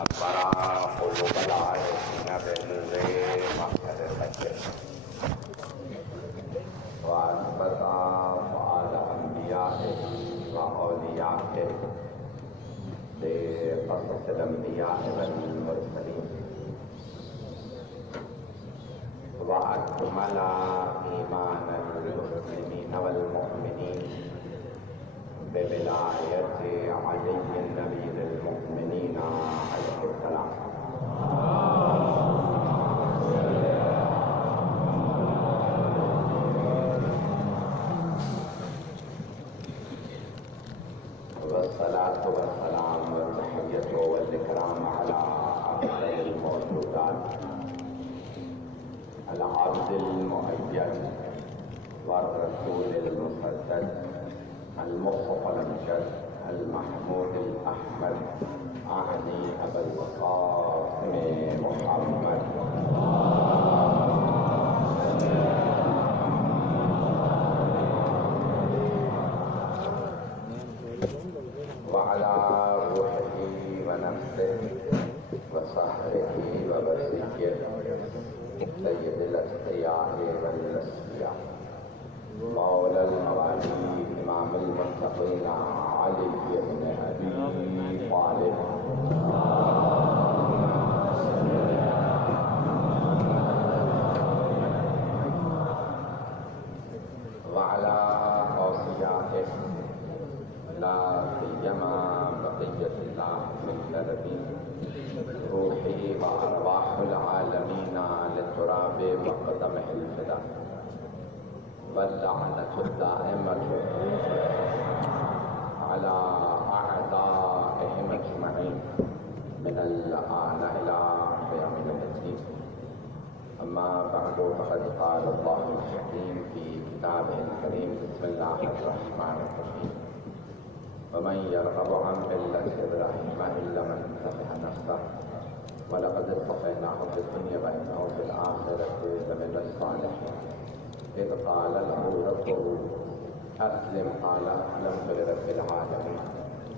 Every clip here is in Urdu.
نبرا قلوب العارفين بنور محضر الحق وأثبت أفعال أنبيائه وأوليائه بقصص الأنبياء والمرسلين وأكمل إيمان المسلمين والمؤمنين بولاية علي النبي للمؤمنين عليه السلام. والصلاة والسلام والتحية والإكرام على أفضل الموجودات العبد المؤيد والرسول المسدد المصطفى الأمجد المحمود الأحمد أعني أبا القاسم محمد وعلى روحه ونفسه وصحره وبصيره سيد الأتقياء والأسفياء مولى الموالي إمام المتقين علي بن أبي طالب وعلى أوصيائه لا سيما بقية الله في الأرض روحي وأرواح العالمين للتراب مقدمه الفداء واللعنة الدائمة على أعدائهم أجمعين من الآن إلى قيام الدين. أما بعد فقد قال الله الحكيم في كتابه الكريم بسم الله الرحمن الرحيم ومن يرغب عن ملة إبراهيم إلا من سفه نفسه ولقد اصطفيناه في الدنيا وإنه في الآخرة لمن الصالحين إذ قال له ربه أسلم قال أسلمت لرب العالمين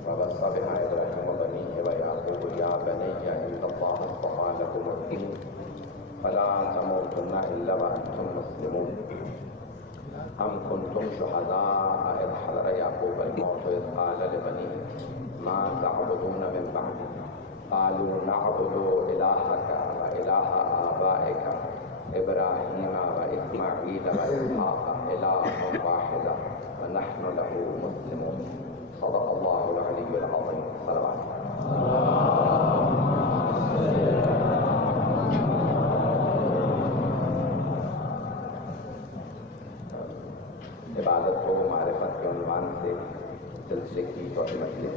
ووصى بها إبراهيم وبنيه ويعقوب يا بني إن الله اصطفى لكم الدين فلا تموتن إلا وأنتم مسلمون أم كنتم شهداء إذ حضر يعقوب الموت إذ قال لبنيه ما تعبدون من بعدي قالوا نعبد إلهك وإله آبائك إبراهيم وإسماعيل وإسحاق إله واحد ونحن له مسلمون. صدق الله العلي العظيم. صلوات. عبادت و معرفت کے عنوان سے سلسلے کی چوتھی مجلس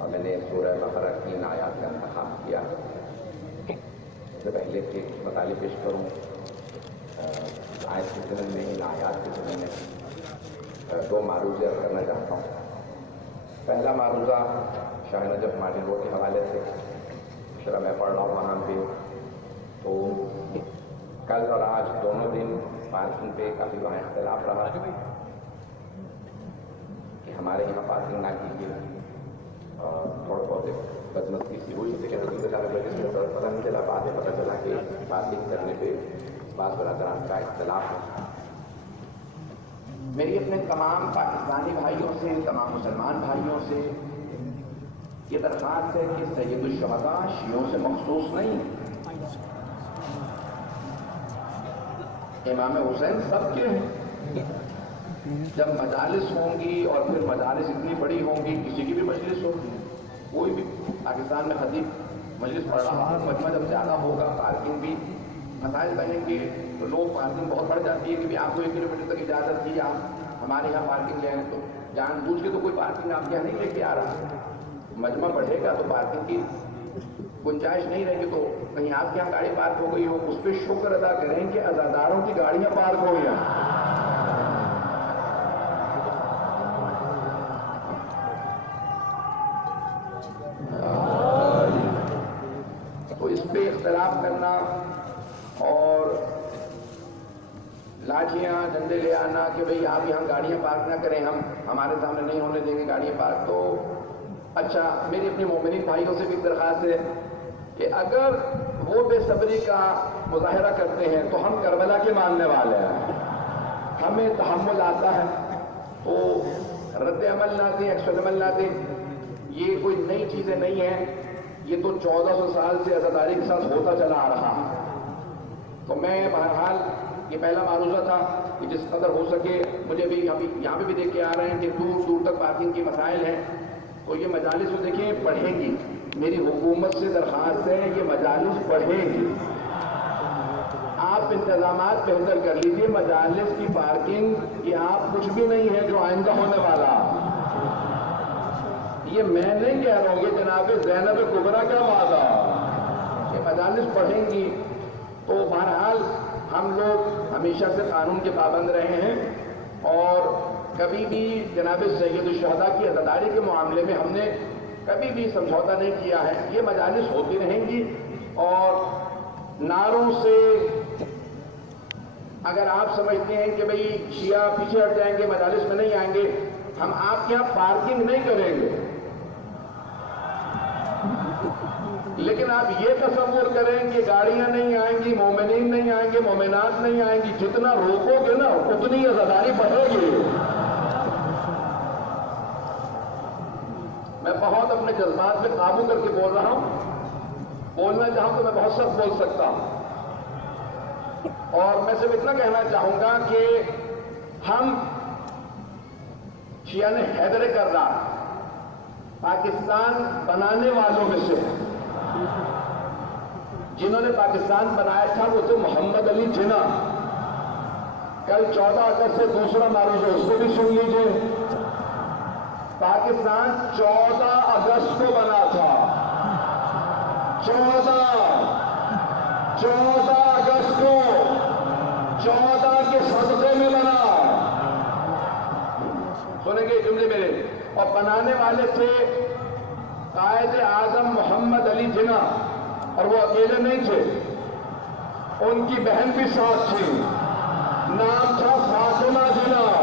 اور میں نے سورہ بقرہ کی 3 آیات کا انتخاب کیا. اس سے پہلے کہ مطالعے پیش کروں آیت کے ضمن میں ان آیات کے ضمن میں 2 معروضے کرنا چاہتا ہوں. پہلا معروضہ شاہ نجف مارٹن کے حوالے سے شرح میں پڑھ رہا ہوں وہاں پہ. تو کل اور آج دونوں دن پارکنگ پہ کافی وہاں اختلاف رہا کہ ہمارے یہاں پارکنگ نہ کیجیے اور تھوڑا بہت بدمستی سی ہوئی لیکن ابھی تک وجہ سے پتہ نہیں چلا. بعد میں پتہ چلا کہ پارکنگ کرنے پہ بعض برادران کا اختلاف ہے. میری اپنے تمام پاکستانی بھائیوں سے تمام مسلمان بھائیوں سے یہ درخواست ہے کہ سید الشہداء شیعوں سے مخصوص نہیں، امام حسین سب کے ہیں. جب مجالس ہوں گی اور پھر مجالس اتنی بڑی ہوں گی، کسی کی بھی مجلس ہوگی، کوئی بھی پاکستان میں خطیب مجلس پڑھ رہا ہو، مجمع جب زیادہ ہوگا پارکنگ بھی مسائل بنیں گے تو لوگ پارکنگ بہت بڑھ جاتی ہے کہ بھی آپ کو 1 کلومیٹر تک اجازت دی، آپ ہمارے یہاں پارکنگ لیں تو جان بوجھ کے تو کوئی پارکنگ آپ یہاں نہیں لے کے آ رہا. مجمع بڑھے گا تو پارکنگ کی گنجائش نہیں رہے گی. تو کہیں آپ کے یہاں گاڑی پارک ہو گئی ہو اس پہ شکر ادا کریں کہ عزاداروں کی گاڑیاں پارک ہو گئی. تو اس پہ اختلاف کرنا اور لاٹھیاں ڈنڈے لے آنا کہ بھئی آپ یہاں گاڑیاں پارک نہ کریں، ہم ہمارے سامنے نہیں ہونے دیں گے گاڑیاں پارک، تو اچھا، میری اپنے مومنین بھائیوں سے بھی درخواست ہے کہ اگر وہ بے صبری کا مظاہرہ کرتے ہیں تو ہم کربلا کے ماننے والے ہیں، ہمیں تحمل آتا ہے، تو رد عمل نہ دیں، ایکشن عمل نہ دیں. یہ کوئی نئی چیزیں نہیں ہیں، یہ تو 1400 سال سے عزاداری کے ساتھ ہوتا چلا آ رہا. تو میں بہرحال یہ پہلا معروضہ تھا کہ جس قدر ہو سکے مجھے بھی یہاں پہ بھی دیکھ کے آ رہے ہیں کہ دور دور تک پارکنگ کے مسائل ہیں، تو یہ مجالس جو دیکھیں پڑھیں گی. میری حکومت سے درخواست ہے یہ مجالس پڑھیں گی. آپ انتظامات بہتر کر لیجئے. مجالس کی پارکنگ یہ آپ کچھ بھی نہیں ہے جو آئندہ ہونے والا. یہ میں نہیں کہہ رہا ہوں، یہ جناب زینب کبریٰ کا وعدہ. یہ مجالس پڑھیں گی. تو بہرحال ہم لوگ ہمیشہ سے قانون کے پابند رہے ہیں اور کبھی بھی جناب سید الشہداء کی عزاداری کے معاملے میں ہم نے کبھی بھی سمجھوتا نہیں کیا ہے. یہ مجالس ہوتی رہیں گی اور نعروں سے اگر آپ سمجھتے ہیں کہ بھئی شیعہ پیچھے ہٹ جائیں گے، مجالس میں نہیں آئیں گے، ہم آپ کے یہاں پارکنگ نہیں کریں گے. لیکن آپ یہ تصور کریں کہ گاڑیاں نہیں آئیں گی، مومنین نہیں آئیں گے، مومنات نہیں آئیں گی. جتنا روکو گے نا اتنی عزاداری بڑھے گی. میں بہت اپنے جذبات پہ قابو کر کے بول رہا ہوں. بولنا چاہوں تو میں بہت سخت بول سکتا ہوں. اور میں صرف اتنا کہنا چاہوں گا کہ ہم شیعہ نے حیدر کرار پاکستان بنانے والوں میں سے جنہوں نے پاکستان بنایا تھا وہ تھے محمد علی جناح. کل 14 اگست سے دوسرا معروض ہے، اس کو بھی سن لیجئے. پاکستان 14 اگست کو بنا تھا. 14 اگست کو 14 کے صدقے میں بنا. سنیں گے جملے میرے. اور بنانے والے تھے قائد اعظم محمد علی جناح، اور وہ اکیلے نہیں تھے، ان کی بہن بھی ساتھ تھی، نام تھا فاطمہ جناح.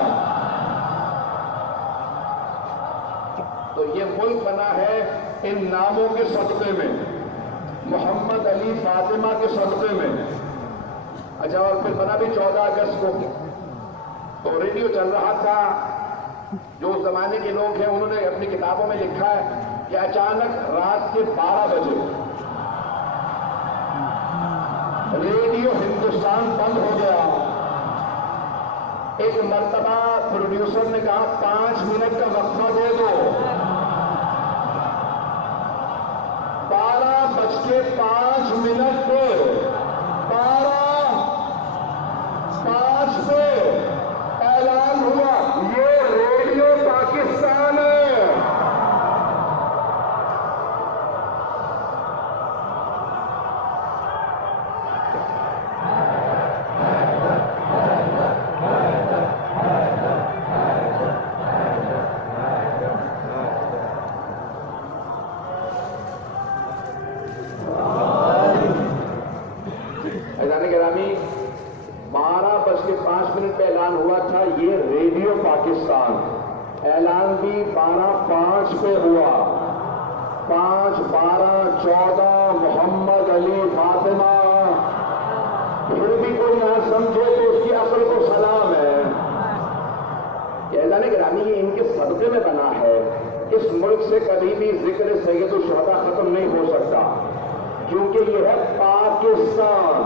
تو یہ ملک بنا ہے ان ناموں کے صدقے میں، محمد علی فاطمہ کے صدقے میں. اچھا، اور پھر بنا بھی 14 اگست کو. تو ریڈیو چل رہا تھا. جو اس زمانے کے لوگ ہیں انہوں نے اپنی کتابوں میں لکھا ہے کہ اچانک رات کے 12 بجے ریڈیو ہندوستان بند ہو گیا. ایک مرتبہ پروڈیوسر نے کہا 5 منٹ کا وقفہ دے دو. 12:05 پہ 12:05 پہ اعلان ہوا یہ ریڈیو پاکستان ہے. گرامی 12:05 پہ اعلان ہوا تھا یہ ریڈیو پاکستان. اعلان بھی 12:05 پہ ہوا. 5 12 14 محمد علی فاطمہ. پھر بھی کوئی نہ سمجھے تو اس کی عقل کو سلام ہے. اعلان گرامی یہ ان کے صدقے میں بنا ہے. اس ملک سے کبھی بھی ذکر سید الشہداء ختم نہیں ہو سکتا کیونکہ یہ ہے پاکستان.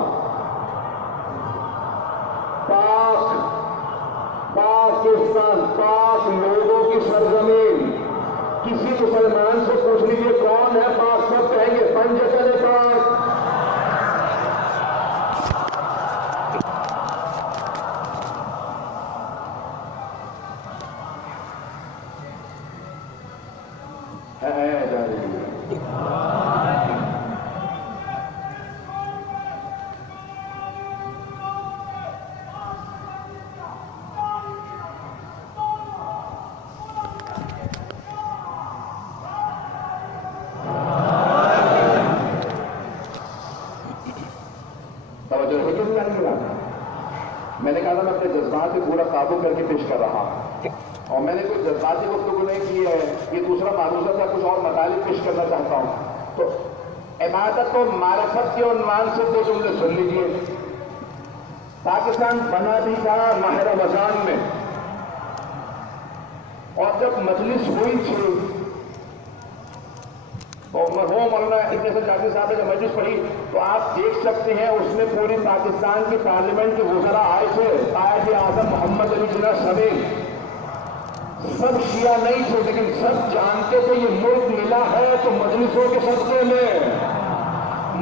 پاکستان پاک لوگوں کی سرزمین. کسی مسلمان سے پوچھ لیجیے کون ہے پاک، سب کہیں گے پنجے چلے پاک. میں نے کہا تھا میں اپنے جذبات پہ پورا قابو کر کے پیش کر رہا ہوں. اور میں نے کوئی جذباتی گفتگو نہیں کی ہے، یہ دوسرا معروضہ تھا، کچھ اور مطالب پیش کرنا چاہتا ہوں. تو عبادت و معرفت کے عنوان سے دو جملے سن لیجیے. پاکستان بنا بھی تھا ماہ رمضان میں، اور جب مجلس ہوئی تھی تو مرحوم مولانا ابن حسن جاکر صاحب نے جب مجلس پڑھی تو آپ دیکھ سکتے ہیں اس میں پوری پاکستان کی پارلیمنٹ کے وزراء آئے تھے، قائد اعظم محمد علی جناح سمیت. سب شیعہ نہیں تھے لیکن سب جانتے تھے یہ ملک ملا ہے تو مجلسوں کے صدقے میں.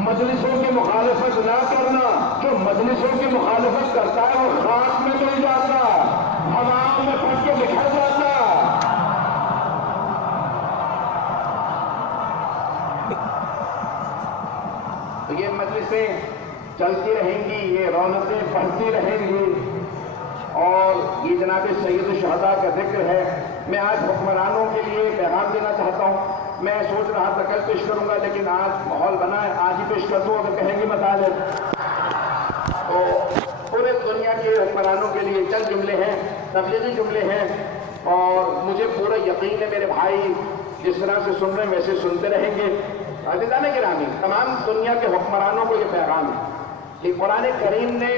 مجلسوں کی مخالفت نہ کرنا، جو مجلسوں کی مخالفت کرتا ہے وہ خاک میں مل جاتا، عوام میں پھٹ کے بکھر جاتا. تو یہ مجلسیں چلتی رہیں گی، یہ رونقیں بڑھتی رہیں گی، اور یہ جناب سید الشہداء کا ذکر ہے. میں آج حکمرانوں کے لیے پیغام دینا چاہتا ہوں. میں سوچ رہا تھا کل پیش کروں گا لیکن آج ماحول بنا ہے، آج ہی پیش کر دوں اگر کہیں گے مطالب. تو پورے دنیا کے حکمرانوں کے لیے چند جملے ہیں، تبلیغی جملے ہیں، اور مجھے پورا یقین ہے میرے بھائی جس طرح سے سن رہے ہیں ویسے سنتے رہیں گے. عزیزان گرامی، تمام دنیا کے حکمرانوں کو یہ پیغام ہے کہ قرآن کریم نے،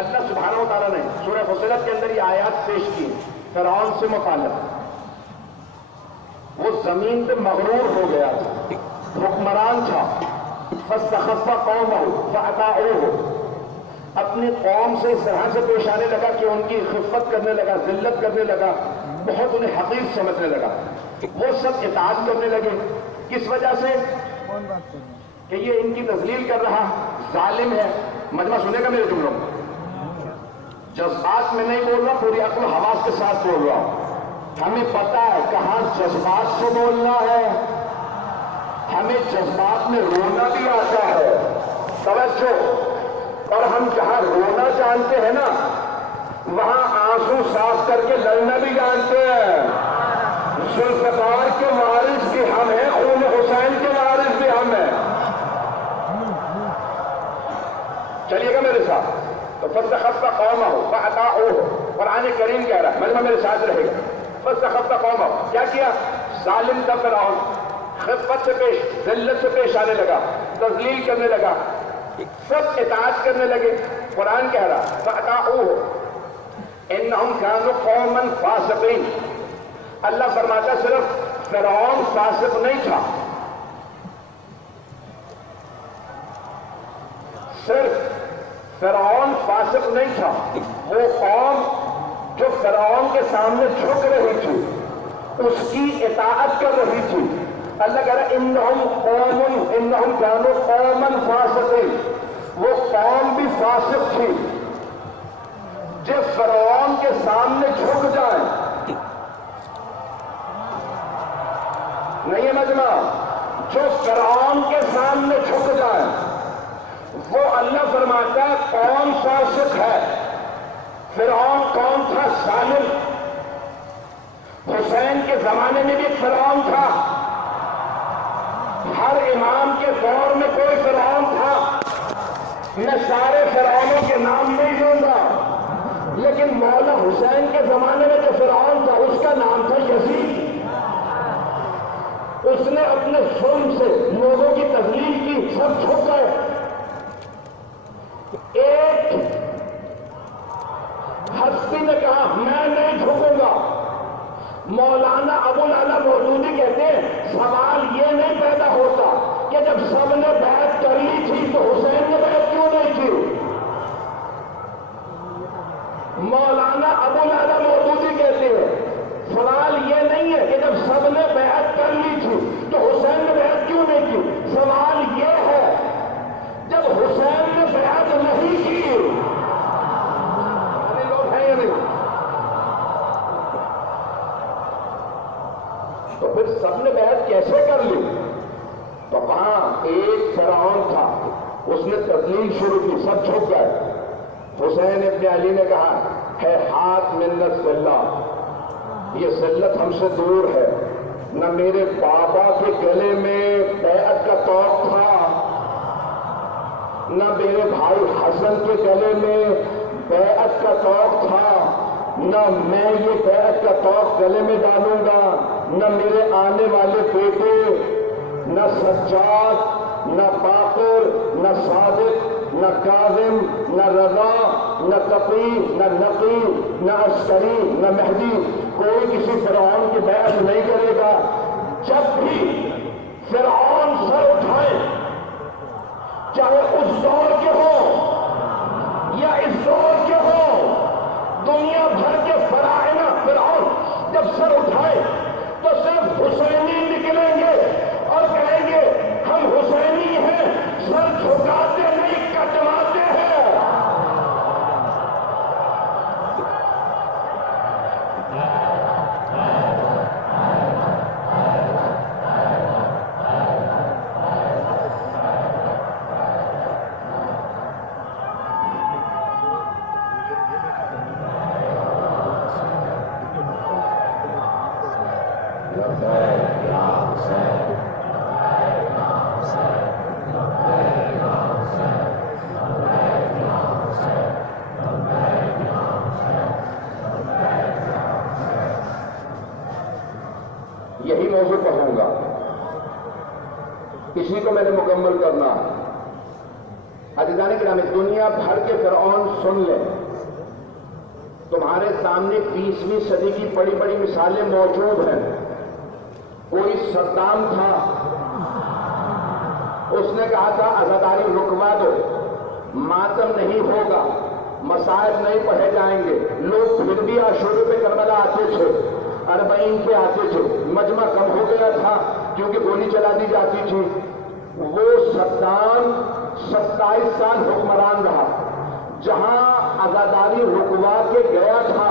اللہ سبحانہ و تعالیٰ نے سورہ فصلت کے اندر یہ آیات پیش کی فرعون سے متعلق. وہ زمین پہ مغرور ہو گیا تھا، حکمران تھا. فاستخف قومہ فاطاعوہ، اپنی قوم سے اس طرح سے پیش آنے لگا کہ ان کی خفت کرنے لگا، ذلت کرنے لگا، بہت انہیں حقیر سمجھنے لگا. وہ سب اطاعت کرنے لگے. کس وجہ سے؟ کہ یہ ان کی تذلیل کر رہا، ظالم ہے. مجمع سنے گا میرے جملوں میں، جذبات میں نہیں بول رہا، پوری عقل و حواس کے ساتھ بول رہا ہوں. ہمیں پتا ہے کہاں جذبات سے بولنا ہے، ہمیں جذبات میں رونا بھی آتا ہے. توجہ. اور ہم جہاں رونا جانتے ہیں نا وہاں آنسو صاف کر کے لڑنا بھی جانتے ہیں. ذوالفقار کے وارث بھی ہم ہیں، خون حسین کے وارث بھی ہم ہیں. چلیے گا میرے ساتھ. تو فاستخف قومہ فاطاعوہ، قرآن کریم کہہ رہا ہے، مجمع میرے ساتھ رہے گا. فاستخف قومہ، کیا کیا؟ ظالم تھا فرعون، خفت سے پیش، ذلت سے پیش آنے لگا، تذلیل کرنے لگا، سب اطاعت کرنے لگے. قرآن کہہ رہا فاطاعوہ انہم کانوا قوما فاسقین. اللہ فرماتا صرف فرعون فاسق نہیں تھا، صرف فرعون فاسق نہیں تھا، وہ قوم جو فرعون کے سامنے جھک رہی تھی، اس کی اطاعت کر رہی تھی. اللہ کہہ رہا انہم کانوا قوما فاسقین. وہ قوم بھی فاسق تھی جو فرعون کے سامنے جھک جائیں. نہیں ہے مجمع؟ جو فرعون کے سامنے جھک جائیں وہ اللہ فرماتا ہے قوم فاسق ہے. فرعون کون تھا؟ ظالم. حسین کے زمانے میں بھی ایک فرعون تھا، ہر امام کے دور میں کوئی فرعون تھا. میں سارے فرعونوں کے نام نہیں لوں گا لیکن مولا حسین کے زمانے میں جو فرعون تھا اس کا نام تھا یزید. اس نے اپنے ظلم سے لوگوں کی تذلیل کی، سب جھک گئے. ایک ہستی نے کہا میں نہیں جھکوں گا. مولانا ابو العلا مودودی کہتے ہیں سوال یہ نہیں پیدا ہوتا کہ جب سب نے بیعت کر لی تھی تو حسین نے بیعت کیوں نہیں کی. مولانا ابو العلا مودودی کہتے ہیں سوال یہ نہیں ہے کہ جب سب نے بیعت کر لی تھی تو حسین نے بیعت کیوں نہیں کی. سوال یہ ہے جب حسین نے بیعت نہیں کی، لوگ ہیں یا نہیں، تو پھر سب نے بیعت کیسے کر لی؟ تو وہاں ایک فرعون تھا، اس نے تذلیل شروع کی، سب جھک گئے. حسین ابن علی نے کہا ہے ہاتھ منت اللہ، یہ ذلت ہم سے دور ہے. نہ میرے بابا کے گلے میں بیعت کا توق تھا، نہ میرے بھائی حسن کے گلے میں بیعت کا توق تھا. نہ میں یہ بیعت کا طوق گلے میں ڈالوں گا، نہ میرے آنے والے بیٹے، نہ سجاد، نہ باقر، نہ صادق، نہ کاظم، نہ رضا، نہ تقی، نہ نقی، نہ عسکری، نہ مہدی، کوئی کسی فرعون کی بیعت نہیں کرے گا۔ جب بھی فرعون سر اٹھائے، چاہے اس دور کے ہوں یا اس دور کے ہوں، دنیا بھر کے فرعونہ فرعون جب سر اٹھائے تو صرف حسینی نکلیں گے اور کہیں گے ہم حسینی ہیں، سر جھکاتے نہیں کٹواتے ہیں۔ یہی موضوع کہوں گا، اسی کو میں نے مکمل کرنا۔ عزیزان کرام، دنیا بھر کے فرعون سن لیں، تمہارے سامنے 20ویں صدی کی بڑی بڑی مثالیں موجود ہیں۔ کوئی صدام تھا، اس نے کہا تھا عزاداری رکوا دو، ماتم نہیں ہوگا، مصائب نہیں پڑھے جائیں گے، لوگ پھر بھی عاشورے پہ کربلا آتے تھے، 40 پہ آتے تھے، مجمع کم ہو گیا تھا کیونکہ گولی چلا دی جاتی تھی۔ وہ صدام 27 سال حکمران رہا، جہاں عزاداری رکوا کے گیا تھا،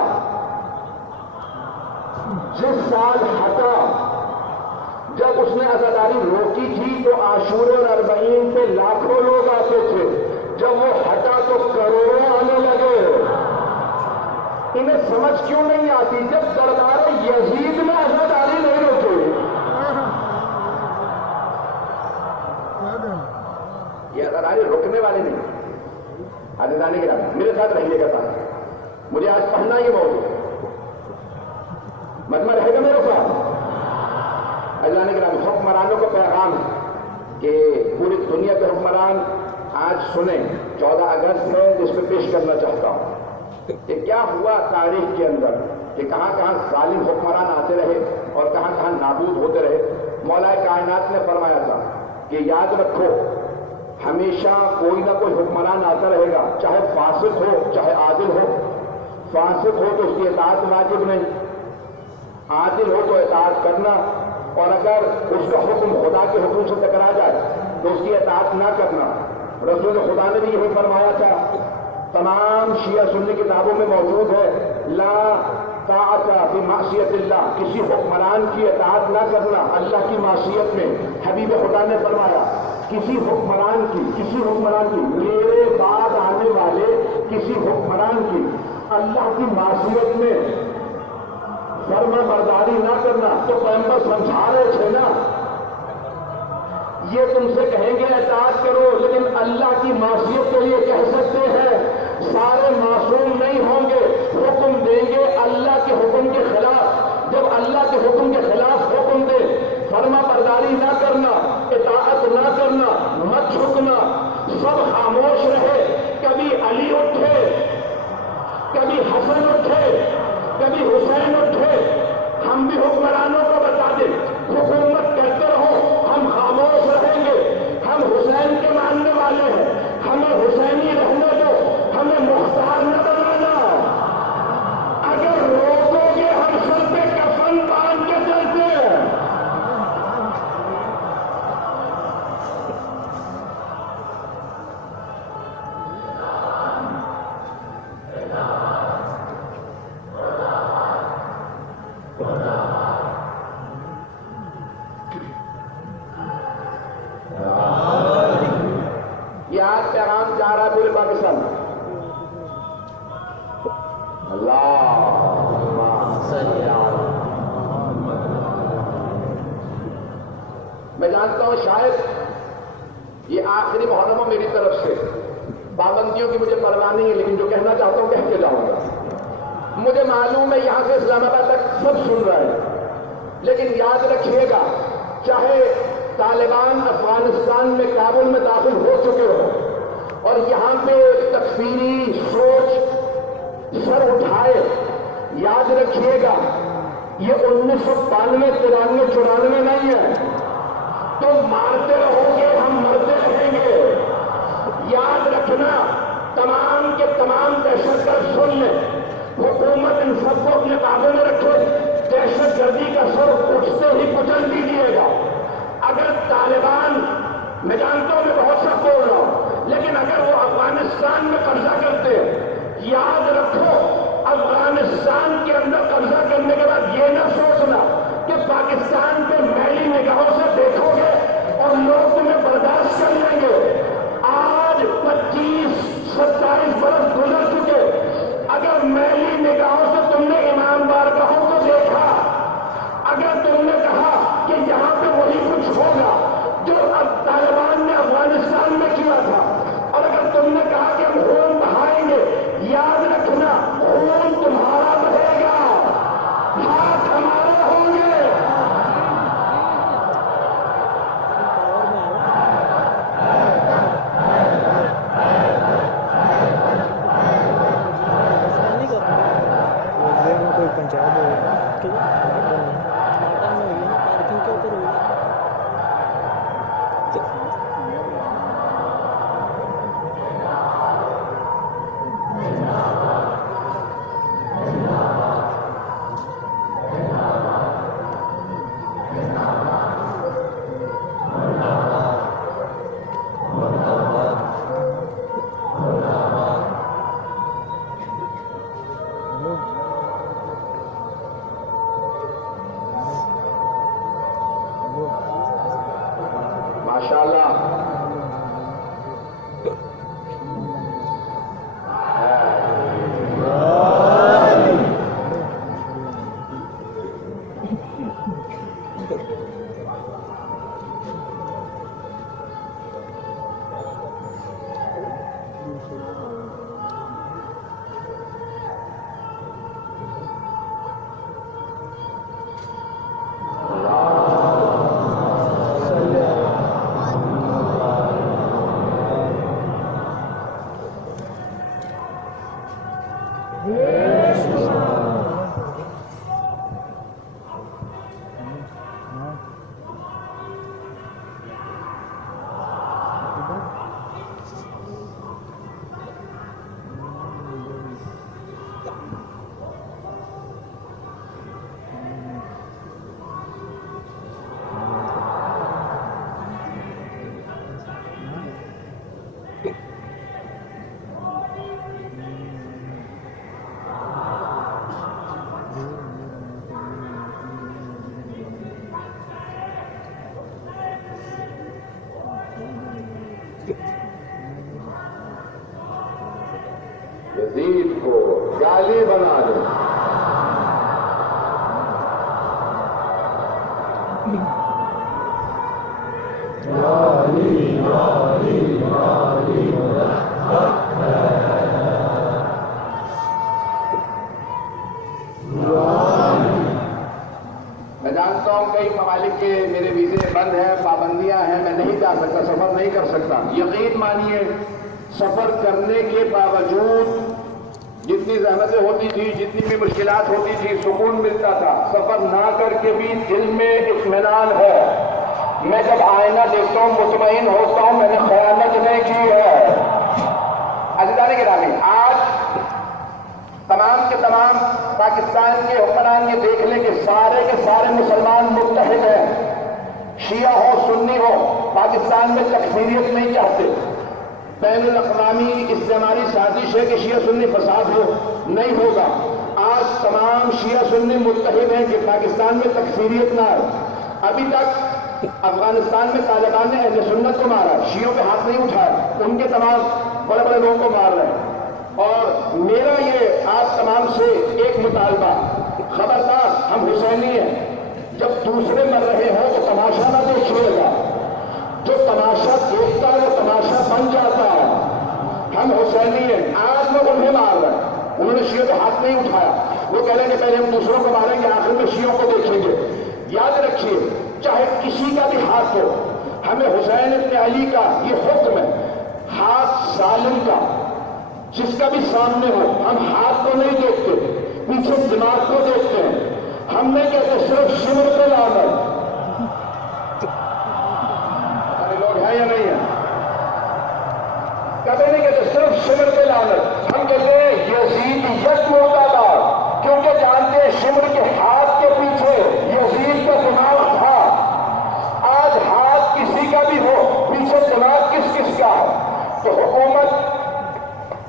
جس سال ہٹا، جب اس نے عزاداری روکی تھی تو عاشور اور 40 پہ لاکھوں لوگ آتے تھے، جب وہ ہٹا تو کروڑوں آنے لگے۔ انہیں سمجھ کیوں نہیں آتی؟ جب دربار یزید میں عزاداری نہیں روکے۔ یہ عزاداری روکنے والے نہیں، عزیزان گرامی میرے ساتھ رہیے گا، مجھے آج پڑھنا یہ موضوع، مجمع رہے گا میرے ساتھ۔ عزیزان گرامی، حکمرانوں کو پیغام ہے کہ پوری دنیا کے حکمران آج سنیں، 14 اگست ہے جس پہ پیش کرنا چاہتا ہوں کہ کیا ہوا تاریخ کے اندر، کہ کہاں کہاں ظالم حکمران آتے رہے اور کہاں کہاں نابود ہوتے رہے۔ مولا کائنات نے فرمایا تھا کہ یاد رکھو، ہمیشہ کوئی نہ کوئی حکمران آتا رہے گا، چاہے فاسق ہو چاہے عادل ہو۔ فاسق ہو تو اس کی اطاعت واجب نہیں، عادل ہو تو اطاعت کرنا، اور اگر اس کا حکم خدا کے حکم سے ٹکرا جائے تو اس کی اطاعت نہ کرنا۔ رسول خدا نے بھی یہی فرمایا تھا، تمام شیعہ سنی کتابوں میں موجود ہے، لا طاعت فی معصیت اللہ، کسی حکمران کی اطاعت نہ کرنا اللہ کی معصیت میں۔ حبیب خدا نے فرمایا کسی حکمران کی میرے بعد آنے والے کسی حکمران کی اللہ کی معصیت میں فرما برداری نہ کرنا، تو پیغمبر سمجھا رہے تھے نا، یہ تم سے کہیں گے اطاعت کرو، لیکن اللہ کی معصیت تو یہ کہہ سکتے ہیں، سارے معصوم نہیں ہوں گے، حکم دیں گے اللہ کے حکم کے خلاف۔ جب اللہ کے حکم کے خلاف حکم دے، فرما برداری نہ کرنا، اطاعت نہ کرنا، مت جھکنا، سب خاموش رہے۔ کبھی علی اٹھے، کبھی حسن اٹھے، کبھی حسین اٹھے، ہم بھی حکمرانوں کو بتا دیں حکومت کرتے رہو، ہم خاموش رہیں گے، ہم حسین کے ماننے والے ہیں، ہمیں حسینی رہنے دو، ہمیں مختار نہ بنانا۔ اگر روکو گے ہم سر پہ کفن باندھ کے چلتے ہیں۔ یہ آج پیغام جا رہا ہے پورے پاکستان میں۔ میں جانتا ہوں شاید یہ آخری محرم ہو میری طرف سے، پابندیوں کی مجھے پرواہ نہیں ہے، لیکن جو کہنا چاہتا ہوں کہہ کے جاؤں گا۔ مجھے معلوم ہے یہاں سے اسلام آباد تک سب سن رہے ہیں، لیکن یاد رکھیے گا چاہے طالبان افغانستان میں کابل میں داخل ہو چکے ہو اور یہاں پہ تکفیری سوچ سر اٹھائے، یاد رکھیے گا یہ 1992 93 94 نہیں ہے، تم مارتے رہو گے ہم مرتے رہیں گے۔ یاد رکھنا تمام کے تمام دہشت گرد سن لیں، حکومت ان سب کو اپنے قابو میں رکھے، دہشت گردی کا سر اٹھتے ہی کچل دیجیے گا۔ اگر طالبان، میں جانتا ہوں میں بہت سا بول رہا ہوں، لیکن اگر وہ افغانستان میں قبضہ کرتے، یاد رکھو افغانستان کے اندر قبضہ کرنے کے بعد یہ نہ سوچنا کہ پاکستان پہ میلی نگاہوں سے دیکھو گے اور لوگ تمہیں برداشت کر لیں گے۔ آج 25-27 برس گزر چکے، اگر میلی نگاہوں سے تم نے امام بارگاہوں کو دیکھا، اگر تم نے کہا کہ یہاں پہ وہی کچھ ہوگا جو اب طالبان نے افغانستان میں کیا تھا، اور اگر تم نے کہا کہ ہم خون بہائیں گے، یاد رکھنا خون تمہارا بہے گا، ہاتھ ہمارے ہوں گے۔ کوئی پنچایت ہوگی ٹماٹر میں ہوئی ہے نا، پارکنگ کے اوپر ہوئی ہے۔ ماشاءاللہ یزید کو گالی بنا دیں۔ میں جانتا ہوں کئی ممالک کے میرے ویزے بند ہیں، پابندیاں ہیں، میں نہیں جا سکتا، سفر نہیں کر سکتا۔ یقین مانیے سفر کرنے کے باوجود جتنی زحمتیں ہوتی تھی، جتنی بھی مشکلات ہوتی تھی، سکون ملتا تھا۔ سفر نہ کر کے بھی دل میں اطمینان ہے۔ میں جب آئینہ دیکھتا ہوں مطمئن ہوتا ہوں میں نے خیانت نہیں کی ہے۔ عزیزان گرامی، آج تمام کے تمام پاکستان کے حکمران یہ دیکھ لیں کہ سارے مسلمان متحد ہیں، شیعہ ہو سنی ہو، پاکستان میں تکفیریت نہیں چاہتے۔ بین الاقوامی استعماری سازش ہے کہ شیعہ سنی فساد ہو، نہیں ہوگا۔ آج تمام شیعہ سنی متحد ہیں کہ پاکستان میں تکفیریت نہ ہو۔ ابھی تک افغانستان میں طالبان نے اہل سنت کو مارا، شیعوں پہ ہاتھ نہیں اٹھایا، ان کے تمام بڑے بڑے لوگوں کو مار رہے ہیں۔ اور میرا یہ آپ تمام سے ایک مطالبہ، خبردار ہم حسینی ہیں، جب دوسرے مر رہے ہوں تو تماشا نہ دیکھیے گا، جو تماشا دیکھتا ہے وہ تماشا بن جاتا ہے۔ ہم حسینی ہیں، آج لوگ انہیں مار رہے ہیں، انہوں نے شیعہ کو ہاتھ نہیں اٹھایا. وہ کہہ رہے کہ پہلے ہم دوسروں کو ماریں گے, آخر میں شیعوں کو دیکھیں گے. یاد رکھیے چاہے کسی کا بھی ہاتھ ہو, ہمیں حسین ابن علی کا یہ حکم ہے, ہاتھ سالم کا جس کا بھی سامنے ہو, ہم ہاتھ کو نہیں دیکھتے, پیچھے دماغ کو دیکھتے ہیں. ہم نہیں کہتے صرف شمر پہ لعنت. لوگ ہیں یا نہیں ہیں؟ کبھی نہیں کہتے صرف شمر پہ لعنت. ہم کہتے ہیں یزید یک مردہ, کیونکہ جانتے ہیں شمر کے ہاتھ کے پیچھے یزید کا دماغ تھا. آج ہاتھ کسی کا بھی ہو, پیچھے دماغ کس کس کا ہے؟ تو حکومت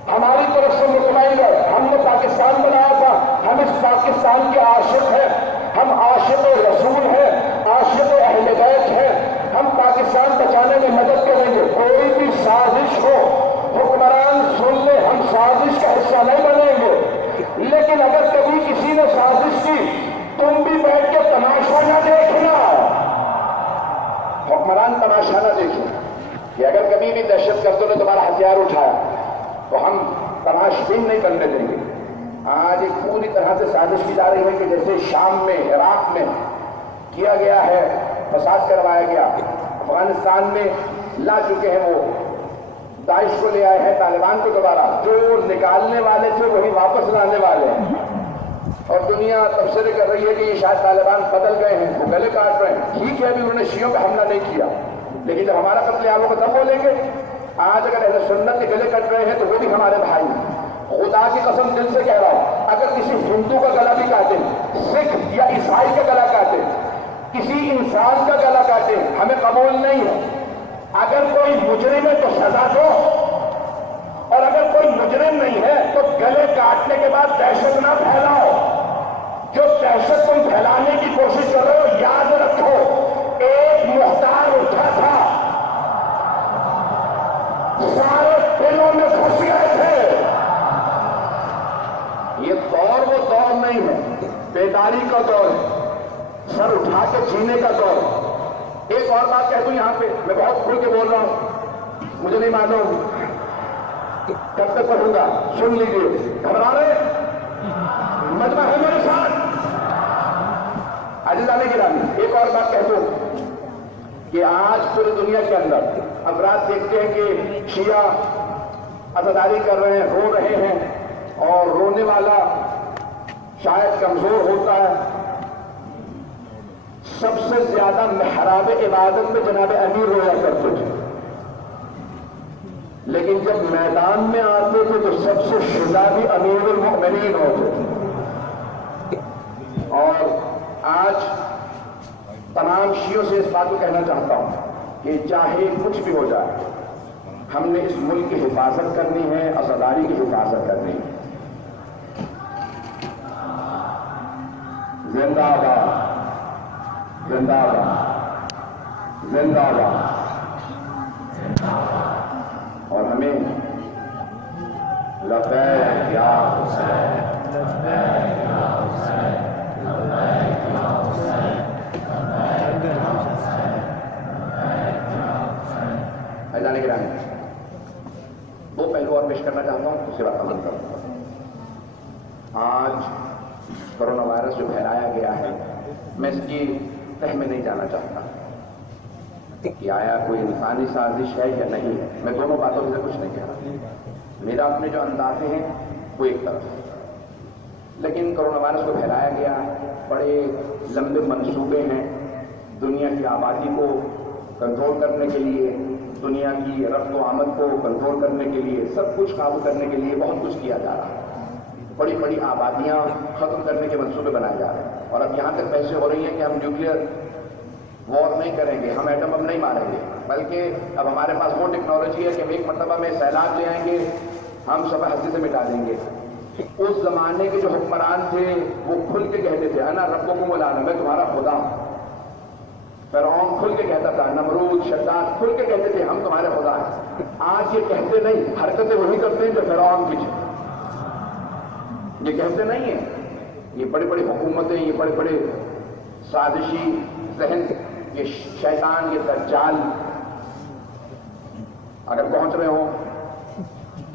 ہماری طرف سے مطمئن ہے. ہم نے پاکستان بنایا تھا, ہم اس پاکستان کے عاشق ہیں, ہم عاشق رسول ہیں, عاشق اہل بیت ہیں. ہم پاکستان بچانے میں مدد کریں گے. کوئی بھی سازش ہو, حکمران سن لے, ہم سازش کا حصہ نہیں بنیں گے. لیکن اگر کبھی کسی نے سازش کی, تم بھی بیٹھ کے تماشا نہ دیکھنا, حکمران تماشا نہ دیکھیں. کہ اگر کبھی بھی دہشت گردوں نے تمہارا ہتھیار اٹھایا تو ہم تماشبین نہیں کرنے دیں گے. آج ایک پوری طرح سے سازش کی جا رہی ہے کہ جیسے شام میں, عراق میں کیا گیا ہے, فساد کروایا گیا, افغانستان میں لا چکے ہیں, وہ داعش کو لے آئے ہیں, طالبان کو دوبارہ, جو نکالنے والے تھے وہی واپس لانے والے ہیں. اور دنیا تبصرے کر رہی ہے کہ یہ شاید طالبان بدل گئے ہیں, وہ گلے کاٹ رہے ہیں. ٹھیک ہے, ابھی انہوں نے شیعوں پہ حملہ نہیں کیا, لیکن جب ہمارا قتل عام کو تب بولیں گے. آج اگر اہل سنت کے گلے کٹ رہے ہیں تو وہ بھی ہمارے بھائی. خدا کی قسم دل سے کہہ رہا ہوں, اگر کسی ہندو کا گلا بھی کاٹے, سکھ یا عیسائی کا گلا کاٹے, کسی انسان کا گلا کاٹے, ہمیں قبول نہیں ہے. اگر کوئی مجرم ہے تو سزا دو, اور اگر کوئی مجرم نہیں ہے تو گلے کاٹنے کے بعد دہشت نہ پھیلاؤ. جو دہشت تم پھیلانے کی کوشش کر رہے ہو, یاد رکھو ایک مختار اٹھا تھا, سارے دلوں میں گھس گئے تھے. یہ دور وہ دور نہیں ہے, بیداری کا دور ہے, سر اٹھا کے جینے کا دور ہے. ایک اور بات کہہ دوں یہاں پہ, میں بہت کھل کے بول رہا ہوں, مجھے نہیں معلوم کب تک پڑھوں گا, سن لیجیے. گھبرا رہے مجمع ہے میرے ساتھ, عزیزان گرامی. ایک اور بات کہہ دوں کہ آج پوری دنیا کے اندر افراد دیکھتے ہیں کہ شیعہ عزاداری کر رہے ہیں, رو رہے ہیں, اور رونے والا شاید کمزور ہوتا ہے. سب سے زیادہ محراب عبادت میں جناب امیر رویا کرتے تھے, لیکن جب میدان میں آتے تھے تو سب سے شجاع بھی امیر المؤمنین ہوتے تھے. اور آج تمام شیعوں سے اس بات کو کہنا چاہتا ہوں کہ چاہے کچھ بھی ہو جائے, ہم نے اس ملک کی حفاظت کرنی ہے, عزاداری کی حفاظت کرنی ہے. زندہ باد, زندہ باد, زندہ باد. اور ہمیں لبیک یا حسین, لبیک یا حسین, لبیک یا حسین, لبیک یا حسین, لبیک یا حسین. جانے کے رہے دو پہلو اور پیش کرنا چاہتا ہوں, دوسری بات ختم کروں گا. آج کرونا وائرس جو پھیلایا گیا ہے, میں اس کی تہ میں نہیں جانا چاہتا کہ آیا کوئی انسانی سازش ہے یا نہیں ہے. میں دونوں باتوں سے کچھ نہیں کہہ رہا. میرا اپنے جو اندازے ہیں وہ ایک طرف ہے, لیکن کرونا وائرس کو پھیلایا گیا, بڑے لمبے منصوبے ہیں. دنیا کی آبادی کو کنٹرول کرنے کے لیے, دنیا کی رفت و آمد کو کنٹرول کرنے کے لیے, سب کچھ قابو کرنے کے لیے بہت کچھ کیا جا رہا ہے. بڑی بڑی آبادیاں ختم کرنے کے منصوبے بنائے جا رہے ہیں. اور اب یہاں تک بحثیں ہو رہی ہیں کہ ہم نیوکلیئر وار نہیں کریں گے, ہم ایٹم بم نہیں ماریں گے, بلکہ اب ہمارے پاس وہ ٹیکنالوجی ہے کہ ہم ایک مرتبہ میں سیلاب لے آئیں گے, ہم سب ہستی سے مٹا دیں گے. اس زمانے کے جو حکمران تھے وہ کھل کے کہتے تھے انا ربکم الاعلی, میں تمہارا خدا ہوں. فرعون کھل کے کہتا تھا, نمرود, شداد کھل کے کہتے تھے ہم تمہارے خدا ہیں. آج یہ کہتے نہیں, حرکتیں وہی کرتے ہیں جو فرعون کی تھی. یہ کہتے نہیں ہیں. یہ بڑی بڑی حکومتیں, یہ بڑے بڑے سازشی ذہن, یہ شیطان, یہ دجال اگر پہنچ رہے ہوں,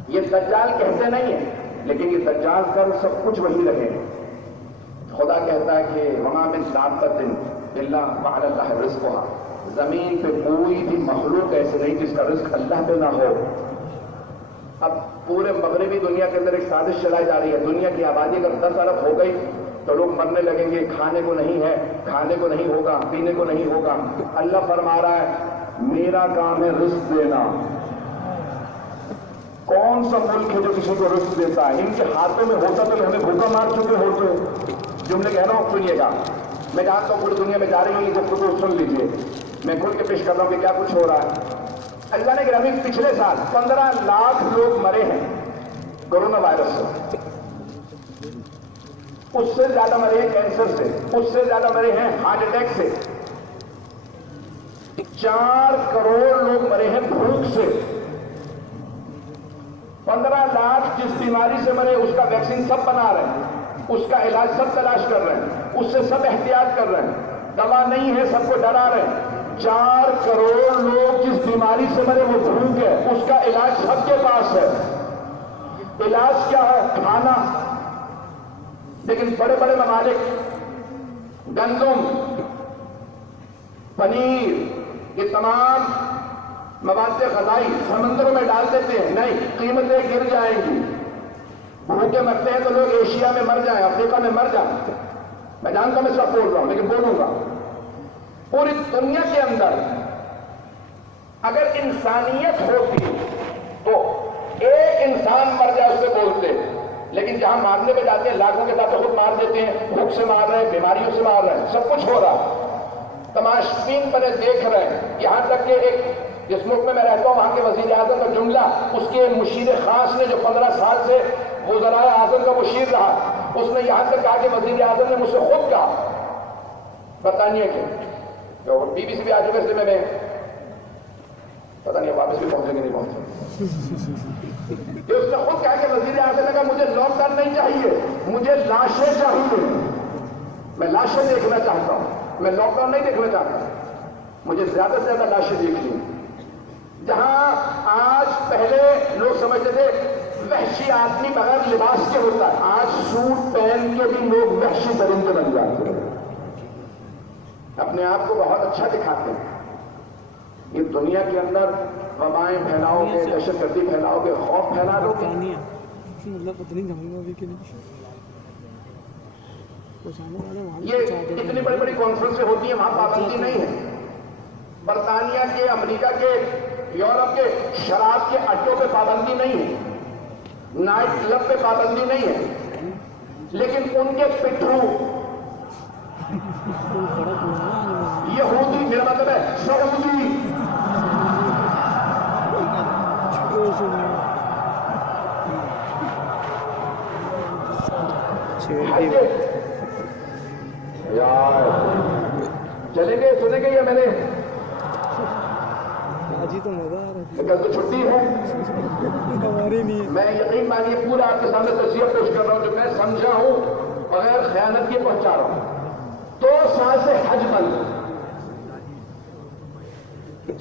یہ دجال کہتے نہیں ہیں, لیکن یہ دجال کر سب کچھ وہی رہے. خدا کہتا ہے کہ وما من دابۃ الا وعلی اللہ رزقھا، زمین پہ کوئی بھی مخلوق ایسے نہیں جس کا رزق اللہ پہ نہ ہو. اب پورے مغربی دنیا کے اندر ایک سازش چلائی جا رہی ہے. دنیا کی آبادی اگر 10 ارب ہو گئی تو لوگ مرنے لگیں گے، کھانے کو نہیں ہے، کھانے کو نہیں ہوگا، پینے کو نہیں ہوگا. اللہ فرما رہا ہے میرا کام ہے رزق دینا. کون سا ملک ہے جو کسی کو رزق دیتا ہے؟ ان کے ہاتھوں میں ہوتا تو ہمیں بھوکا مار چکے ہوتے. جملے کہہ رہا ہوں سنیے گا. میں جانتا ہوں پوری دنیا میں جا رہی ہوں، یہ گفتگو سن لیجیے. میں کھل کے پیش کر رہا ہوں کہ کیا کچھ ہو رہا ہے. اللہ نے گرامی پچھلے سال 15 لاکھ لوگ مرے ہیں کورونا وائرس سے. اس سے زیادہ مرے ہیں کینسر سے، اس سے زیادہ مرے ہیں ہارٹ اٹیک سے. 4 کروڑ لوگ مرے ہیں بھوک سے. 15 لاکھ جس بیماری سے مرے اس کا ویکسین سب بنا رہے ہیں، اس کا علاج سب تلاش کر رہے ہیں، اس سے سب احتیاط کر رہے ہیں. دوا نہیں ہے، سب کو ڈرا رہے ہیں. 4 کروڑ لوگ جس بیماری سے مرے وہ بھوک ہے، اس کا علاج سب کے پاس ہے. علاج کیا ہے؟ کھانا. لیکن بڑے بڑے ممالک گندم، پنیر، یہ تمام مواد غذائی سمندروں میں ڈال دیتے ہیں. نہیں، قیمتیں گر جائیں گی. بھوکے مرتے ہیں تو لوگ ایشیا میں مر جائیں، افریقہ میں مر جائیں. میں جانتا ہوں میں سب بول رہا ہوں لیکن بولوں گا. پوری دنیا کے اندر اگر انسانیت ہوتی تو ایک انسان مر جائے اس سے بولتے. لیکن جہاں مارنے پہ جاتے ہیں لاکھوں کے ساتھ خود مار دیتے ہیں. بھوک سے مار رہے ہیں، بیماریوں سے مار رہے ہیں، سب کچھ ہو رہا. تماشبین بنے دیکھ رہے ہیں. یہاں تک کہ ایک جس ملک میں رہتا ہوں وہاں کے وزیر اعظم کا جملہ اس کے مشیر خاص نے جو 15 سال سے وزرائے اعظم کا مشیر رہا، اس نے یہاں تک کہا کہ وزیر اعظم نے مجھ سے خود کہا برطانیہ کے بی بی سی بھی آج میں پتہ نہیں واپس بھی پہنچیں گے نہیں پہنچیں. اس نے خود کہا کہ وزیر اعظم نے کہا مجھے لاک ڈاؤن نہیں چاہیے، مجھے لاشیں چاہیے. میں لاشیں دیکھنا چاہتا ہوں، میں لاک ڈاؤن نہیں دیکھنا چاہتا. مجھے زیادہ سے زیادہ لاشیں دیکھنی. جہاں آج پہلے لوگ سمجھتے تھے وحشی آدمی بغیر لباس کے ہوتا ہے، آج سوٹ پہن کے بھی لوگ وحشی درندے بن جاتے ہیں. اپنے آپ کو بہت اچھا دکھاتے ہیں. یہ دنیا کے اندر وبائیں پھیلاؤ گے، دہشت گردی پھیلاؤ گے، خوف پھیلا دو گے. یہ اتنی بڑی بڑی کانفرنسیں ہوتی ہیں، وہاں پابندی نہیں ہے. برطانیہ کے، امریکہ کے، یورپ کے شراب کے اڈوں پہ پابندی نہیں ہے، نائٹ کلب پہ پابندی نہیں ہے. لیکن ان کے پٹھو یہودی، میرا مطلب ہے سعودی، چلیں گے سنیں گے. یہ میں نے تو مزہ آ رہا کل تو چھٹی ہے. ہماری نہیں. میں یقین مانیے پورا آپ کے سامنے تجزیہ پیش کر رہا ہوں جو میں سمجھا ہوں بغیر خیانت کے پہنچا رہا ہوں. 2 سال سے حج بند.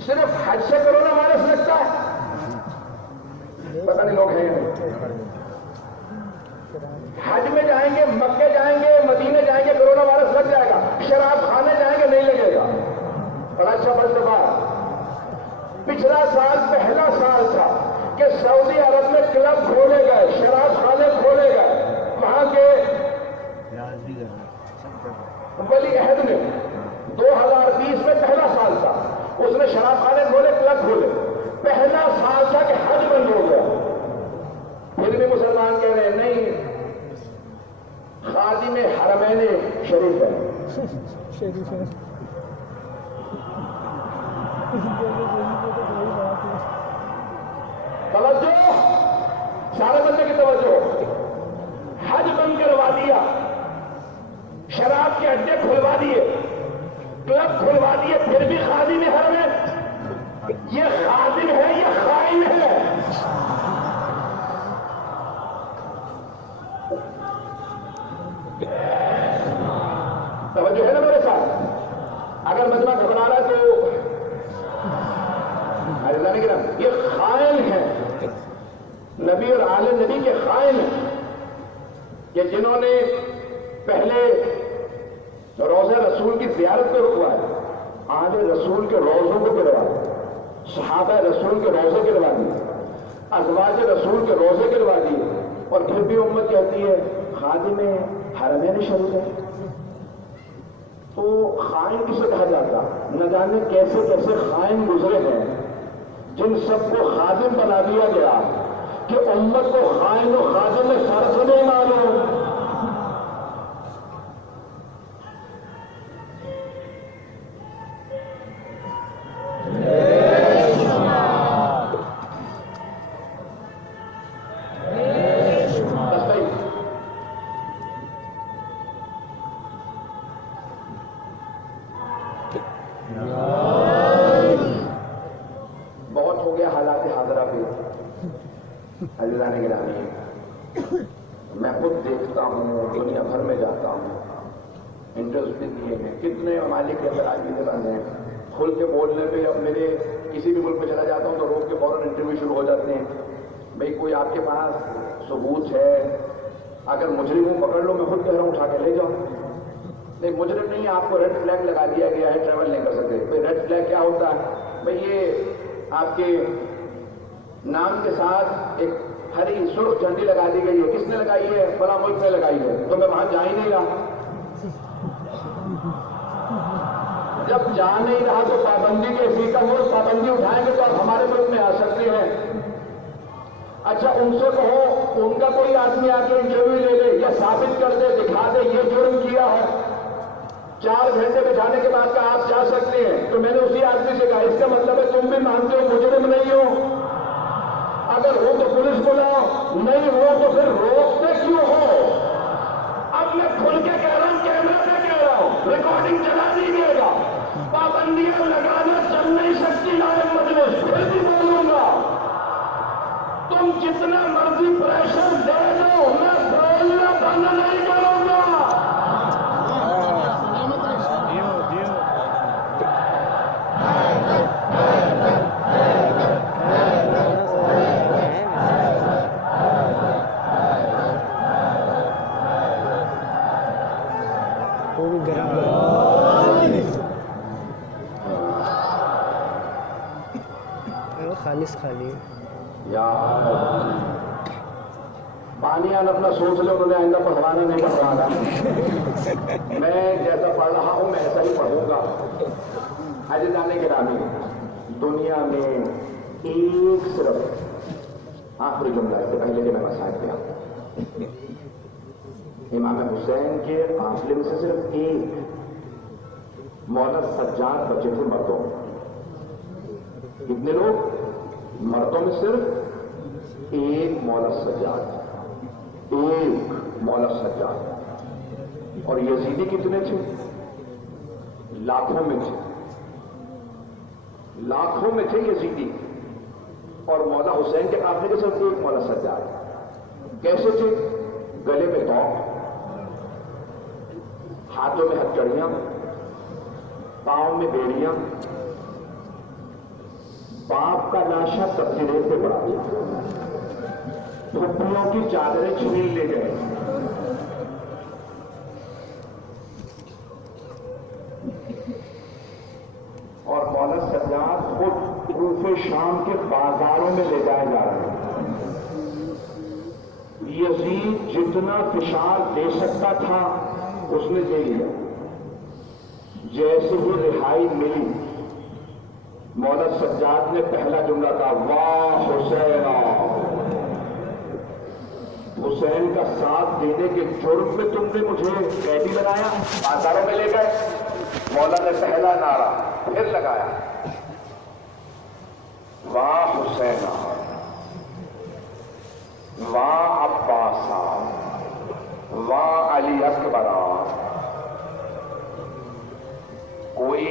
صرف حج سے کرونا وائرس لگتا ہے. پتہ نہیں لوگ ہیں. حج میں جائیں گے، مکے جائیں گے، مدینے جائیں گے، کرونا وائرس لگ جائے گا. شراب کھانے جائیں گے، نہیں لگے گا. بڑا اچھا فلسفہ. پچھلا سال پہلا سال تھا کہ سعودی عرب میں کلب کھولے گئے، شراب خانے کھولے گئے. وہاں کے ولی عہد نے 2020 میں پہلا سال تھا، اس نے شراب خانے کھولے، کلب کھولے. پہلا سال تھا کہ حج بند ہو گیا. پھر بھی مسلمان کہہ رہے ہیں نہیں، خادم حرمین شریف ہے. توجہ، سارے بندے کی توجہ. حج بند کروا دیا، شراب کے اڈے کھلوا دیے، کلب کھلوا دیے، پھر بھی خادم حرم ہے. یہ خادم ہے، یہ خائن ہے. توجہ ہے نا میرے ساتھ؟ اگر مجمع گھبرا رہا ہے تو یہ خائن ہے، نبی اور آل نبی کے خائن ہیں. کہ جنہوں نے پہلے روزہ رسول کی زیارت کو رکوایا، آل رسول کے روزوں کو گروایا، صحابہ رسول کے روزے گروا دیے، ازواج رسول کے روزے گروا دیے، اور پھر بھی امت کہتی ہے خادم حرمین شریف ہے۔ تو خائن کسے کہا جاتا؟ نہ جانے کیسے کیسے خائن گزرے ہیں جن سب کو خادم بنا دیا گیا کہ امت کو خائن و خادم میں فرق نہیں معلوم۔ بہت ہو گیا حالات حاضرہ پہ عزیزان گرامی، میں خود دیکھتا ہوں، دنیا بھر میں جاتا ہوں، انٹرسٹ دیے ہیں کتنے ممالک کے اندر آج بند ہیں، کھل کے بولنے پہ اب میرے کسی بھی ملک میں چلا جاتا ہوں تو روک کے فوراً انٹرویو شروع ہو جاتے ہیں، بھئی کوئی آپ کے پاس ثبوت ہے؟ اگر مجرم ہوں پکڑ لو، میں خود کہہ رہا ہوں اٹھا کے لے جاؤ۔ نہیں مجرم نہیں ہے، آپ کو ریڈ فلیگ لگا دیا گیا ہے، ٹریول نہیں کر سکتے۔ بھئی ریڈ فلیگ کیا ہوتا ہے؟ بھئی یہ آپ کے نام کے ساتھ ایک ہری سرخ جھنڈی لگا دی گئی ہے، کس نے لگائی ہے؟ فلاں ملک نے لگائی ہے، تو میں وہاں جا ہی نہیں رہا۔ جب جا نہیں رہا تو پابندی کے فیصد وہ پابندی اٹھائیں گے تو آپ ہمارے ملک میں آ سکتے ہیں۔ اچھا ان سے کہو ان کا کوئی آدمی آ کے انٹرویو لے لے یا ثابت کر دے، دکھا دے یہ جرم کیا ہے، 4 گھنٹے بٹھانے کے بعد کہا آپ جا سکتے ہیں، تو میں نے اسی آدمی سے کہا اس کا مطلب ہے تم بھی مانتے ہو مجرم نہیں ہو؟ اگر ہو تو پولیس بلاؤ، نہیں ہو تو پھر روکتے کیوں ہو؟ اب میں کھل کے کہہ رہا ہوں، کیمرے سے کہہ رہا ہوں، ریکارڈنگ چلا دیجیے گا، پابندیاں لگانا چل نہیں سکتی نائب مجلس، پھر بھی بولوں گا، تم جتنا مرضی پریشر دے دو میں بولنا بند نہیں کروں گا۔ خالص خالی یا بانیان اپنا سوچ لے، انہوں نے آئندہ پڑھوانا نہیں پڑھوانا، میں جیسا پڑھ رہا ہوں میں ایسا ہی پڑھوں گا۔ عزیزان گرامی، دنیا میں ایک صرف آخری جملہ اس سے پہلے کہ میں مسائل پہ آؤں، امام حسین کے قافلے میں سے صرف ایک مولا سجاد بچے تھے مردوں میں۔ کتنے لوگ؟ مردوں میں صرف ایک مولا سجاد، ایک مولا سجاد۔ اور یزیدی کتنے تھے؟ لاکھوں میں تھے، لاکھوں میں تھے یزیدی، اور مولا حسین کے قافلے کے صرف ایک مولا سجاد۔ کیسے تھے؟ گلے میں توق، ہاتھوں میں ہتھکڑیاں، پاؤں میں بیڑیاں، باپ کا لاشا تبصرے سے پڑا دیا، پھپھیوں کی چادریں چھین لے گئے، اور مولا سجاد خود کوفہ شام کے بازاروں میں لے جائے جا رہے ہیں۔ یزید جتنا فشار دے سکتا تھا اس نے دے لیا۔ جیسے ہی رہائی ملی، مولا سجاد نے پہلا جملہ کہا، واہ حسین، حسین کا ساتھ دینے کے جرم میں تم نے مجھے قیدی بنایا، بازاروں میں لے گئے۔ مولا نے پہلا نعرہ پھر لگایا، واہ حسین، واہ عباس، واہ علی اکبر، کوئی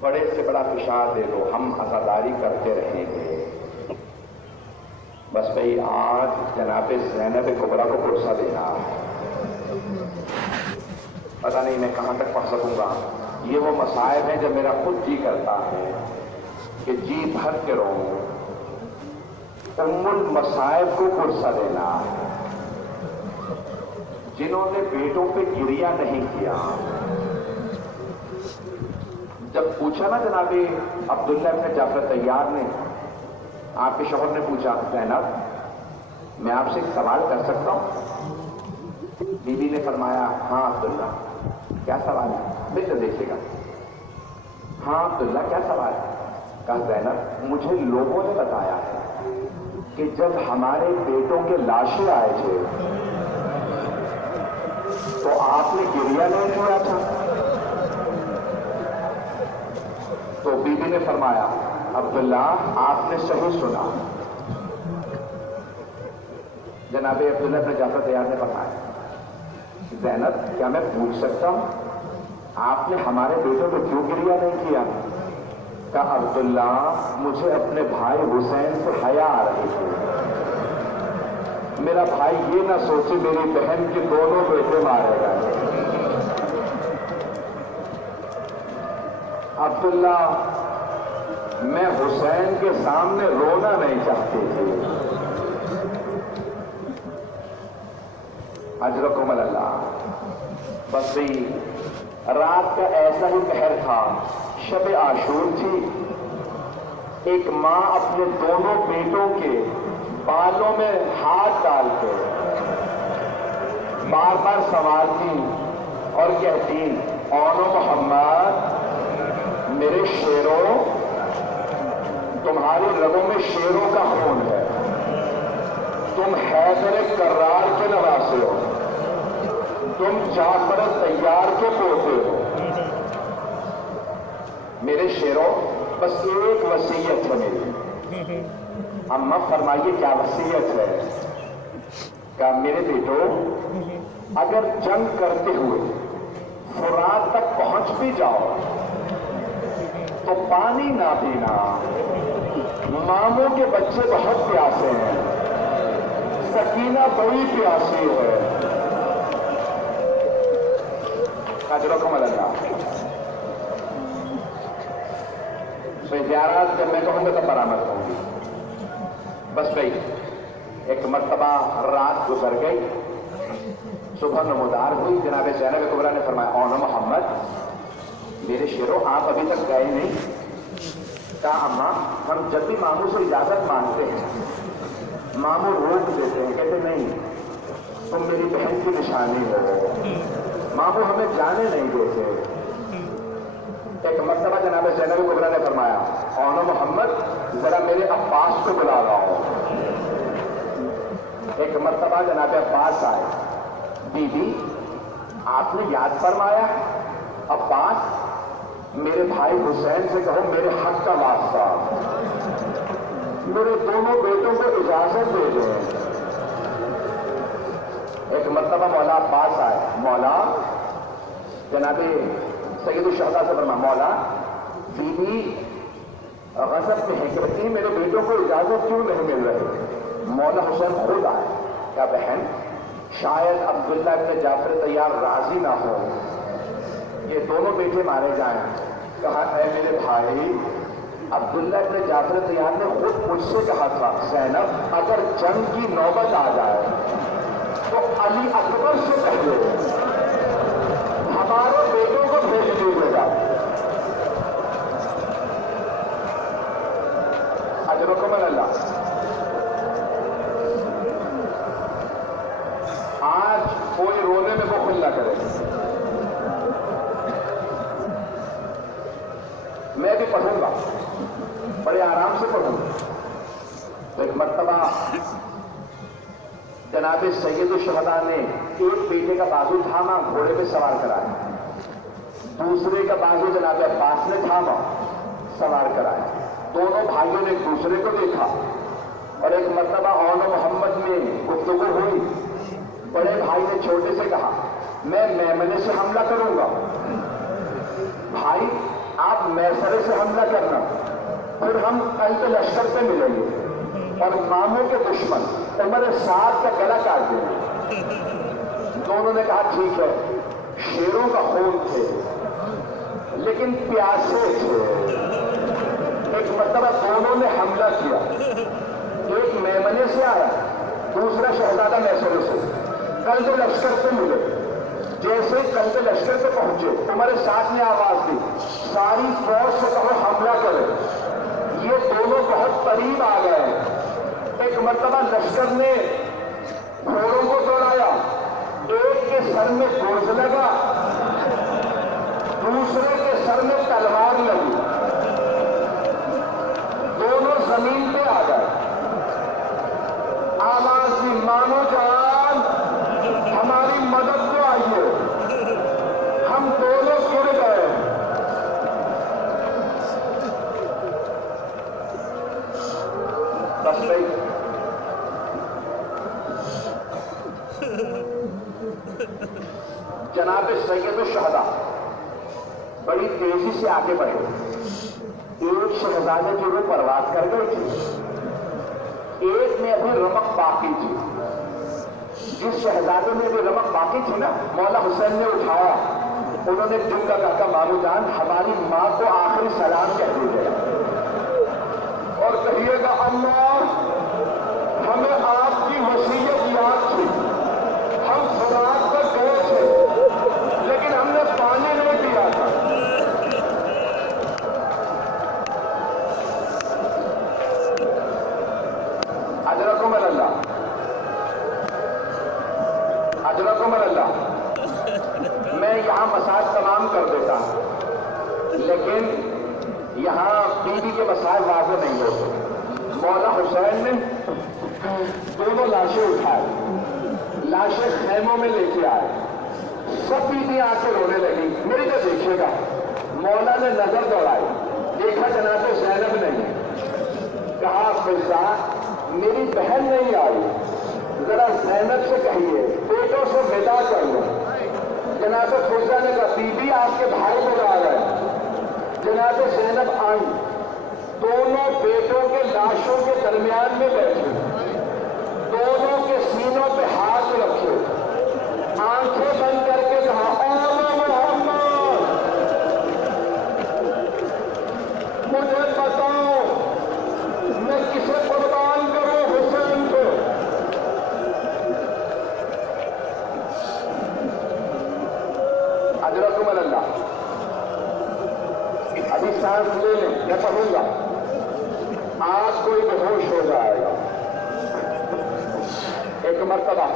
بڑے سے بڑا فشار دے دو ہم عزاداری کرتے رہیں گے۔ بس بھئی آج جناب زینب کبریٰ کو پرسہ دینا، پتہ نہیں میں کہاں تک پڑھ سکوں گا۔ یہ وہ مصائب ہیں جب میرا خود جی کرتا ہے کہ جی بھر کے رہوں۔ ام المصائب کو پرسہ دینا، جنہوں نے بیٹوں پہ گریہ نہیں کیا. جب پوچھا نا جناب عبداللہ ابن جعفر طیار نے، آپ کے شوہر نے پوچھا زینب میں آپ سے ایک سوال کر سکتا ہوں؟ بی بی نے فرمایا ہاں عبداللہ کیا سوال ہے؟ بیٹا دیکھیے گا. ہاں عبداللہ کیا سوال ہے؟ کہا زینب مجھے لوگوں نے بتایا ہے کہ جب ہمارے بیٹوں کے لاشیں آئے تھے تو آپ نے گریہ نہیں کیا تھا. تو بی بی نے فرمایا عبداللہ آپ نے صحیح سنا. جناب عبداللہ ابن جعفر طیار نے فرمایا زینب کیا میں پوچھ سکتا ہوں آپ نے ہمارے بیٹوں کو کیوں گریہ نہیں کیا؟ کہا عبداللہ مجھے اپنے بھائی حسین سے حیا آ رہی تھی. میرا بھائی یہ نہ سوچے میری بہن کے دونوں بیٹے مارے گئے. عبداللہ میں حسین کے سامنے رونا نہیں چاہتی تھی. اجرکم اللہ. بس بھی رات کا ایسا ہی پہر تھا، شب عاشور تھی. ایک ماں اپنے دونوں بیٹوں کے بالوں میں ہاتھ ڈال کے بار بار سوالتی اور کہتی اونو محمد میرے شیروں، تمہاری رگوں میں شیروں کا خون ہے، تم حیدر کرار کے نواسے ہو، تم جعفر طیار کے پوتے ہو. میرے شیروں بس ایک وصیت ہے میری. اماں فرمائیے کیا وصیت ہے؟ کہ میرے بیٹو اگر جنگ کرتے ہوئے فرات تک پہنچ بھی جاؤ تو پانی نہ پینا، ماموں کے بچے بہت پیاسے ہیں، سکینہ بڑی پیاسی ہے. اجرکم اللہ. زیارات جب میں کہوں گا تو برآمد ہوں گی. بس بھائی ایک مرتبہ رات گزر گئی، صبح نمودار ہوئی. جناب زینب کبریٰ نے فرمایا اونو محمد میرے شیروں آپ ابھی تک گئے نہیں. کہا اماں ہم جب بھی ماموں سے اجازت مانگتے ہیں ماموں روک دیتے ہیں، کہتے نہیں تم میری بہن کی نشانی ہو، ماموں ہمیں جانے نہیں دیتے. ایک مرتبہ جناب زینب کبریٰ نے فرمایا اونو محمد ذرا میرے عباس کو بلا لاؤ. ایک مرتبہ جناب عباس آئے. بی بی آپ نے یاد فرمایا عباس میرے بھائی حسین سے کہو میرے حق کا واسطہ میرے دونوں بیٹوں کو اجازت دے دیں. ایک مرتبہ مولا عباس آئے. مولا جناب سید الشہداء سے فرمایا مولا بی بی غضب میں ہے کہ میرے بیٹوں کو اجازت کیوں نہیں مل رہی؟ مولا حسین خود آئے. کیا بہن شاید عبداللہ ابن جعفر طیار راضی نہ ہو یہ دونوں بیٹے مارے جائیں. کہا اے میرے بھائی عبداللہ ابن جعفر طیار نے خود مجھ سے کہا تھا زینب اگر جنگ کی نوبت آ جائے تو علی اکبر سے پہلے ہمارے بیٹوں کو بھیج دیجیے گا. اجرکم اللہ. آج کوئی رونے میں بخل نہ کرے. میں بھی پڑھوں گا، بڑے آرام سے پڑھوں گا. ایک مرتبہ جناب سید الشہداء نے ایک بیٹے کا بازو تھاما، گھوڑے پہ سوار کرایا. دوسرے کا بازو جناب عباس نے تھاما، سوار کرایا. دونوں بھائیوں نے ایک دوسرے کو دیکھا اور ایک مرتبہ اونو محمد میں گفتگو ہوئی. بڑے بھائی نے چھوٹے سے کہا میں میمنے سے حملہ کروں گا، بھائی آپ میسرے سے حملہ کرنا، پھر ہم قلب لشکر سے ملیں گے اور ماموں کے دشمن عمر سعد کا گلا کاٹ دیں گے. دونوں نے کہا ٹھیک ہے. شیروں کا خون تھے لیکن پیاسے تھے. ایک مرتبہ دونوں نے حملہ کیا. ایک میمنے سے آیا، دوسرا شہزادہ میسرے سے. قلب لشکر سے ملے. جیسے قلب لشکر سے پہنچے عمر ساتھ نے آواز دی ساری فوج سے کہو حملہ کرے. یہ دونوں بہت قریب آ گئے. ایک مرتبہ لشکر نے گھوڑوں کو دوڑایا. ایک کے سر میں گوز لگا, دوسرے کے سر میں تلوار لگی. دونوں زمین پہ آ گئے. آواز دی مانو جان ہماری مدد کو آئیے. ہم دونوں گر گئے. بس بھائی جناب سید الشہداء بڑی تیزی سے آگے بڑھے. ایک شہزادے کی روح پرواز کر گئی تھی, ایک میں ابھی رمق باقی تھی. جس شہزادے میں ابھی رمق باقی تھی نا, مولا حسین نے اٹھایا. انہوں نے جملہ کہا مامو جان ہماری ماں کو آخری سلام کہہ دیجیے اور کہیے گا اللہ ہمیں آپ کی وصیت یاد تھی. ہم فراق پر گئے تھے لیکن ہم نے پانی نہیں پیا تھا. اجرکم اللہ, اجرکم اللہ. میں یہاں مسائل تمام کر دیتا ہوں لیکن یہاں بی بی کے مسائل واضح نہیں ہوتے. مولا حسین نے دونوں لاشیں اٹھائے, لاشیں خیموں میں لے کے آئے. سب بیویاں آ کے رونے لگی. میری تو دیکھیے گا. مولا نے نظر دوڑائی, دیکھا جناب زینب نہیں. کہا فضا میری بہن نہیں آئی, ذرا زینب سے کہیے بیٹوں سے ودا کر لو. جناب فضا نے کہا بی بی آپ کے بھائی بلا رہے. جناب زینب آئی, دونوں بیٹوں کے لاشوں کے درمیان میں بیٹھے, دونوں کے سینوں پہ ہاتھ رکھے, آنکھیں بند کر کے کہا اے محمد مجھے بتاؤ میں کسے قربان کروں, حسین کو. اجرکم اللہ. ابھی سانس لے لیں, میں پڑھوں گا, آج کوئی بےہوش ہو جائے گا. ایک مرتبہ